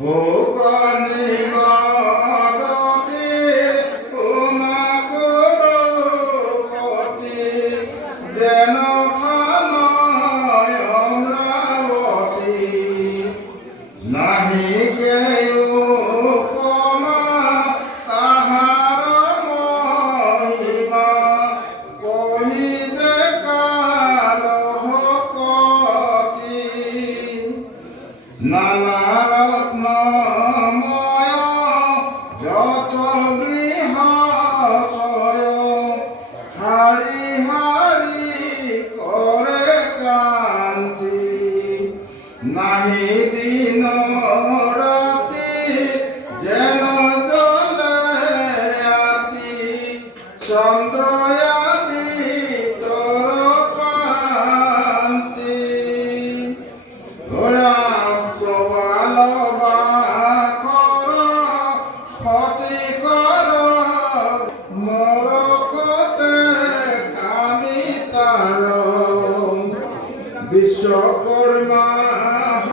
ও কানি গরতি কোনা করপতি যেন থানায় অমরাবতী নাহি কেউ উপমা তাহার মহিমা কহিবে কারহ কতি নানা রত্নময় যত গৃহাশয় হারি হারি করে কান্তি নাহি দিন রাতি যেন জলে আতি চন্দ্রয়াদি তোর পান্তি ওরা প্রবাল বাখর ক্ষতি কর মরকতে খামি তার বিশ্বকর্মা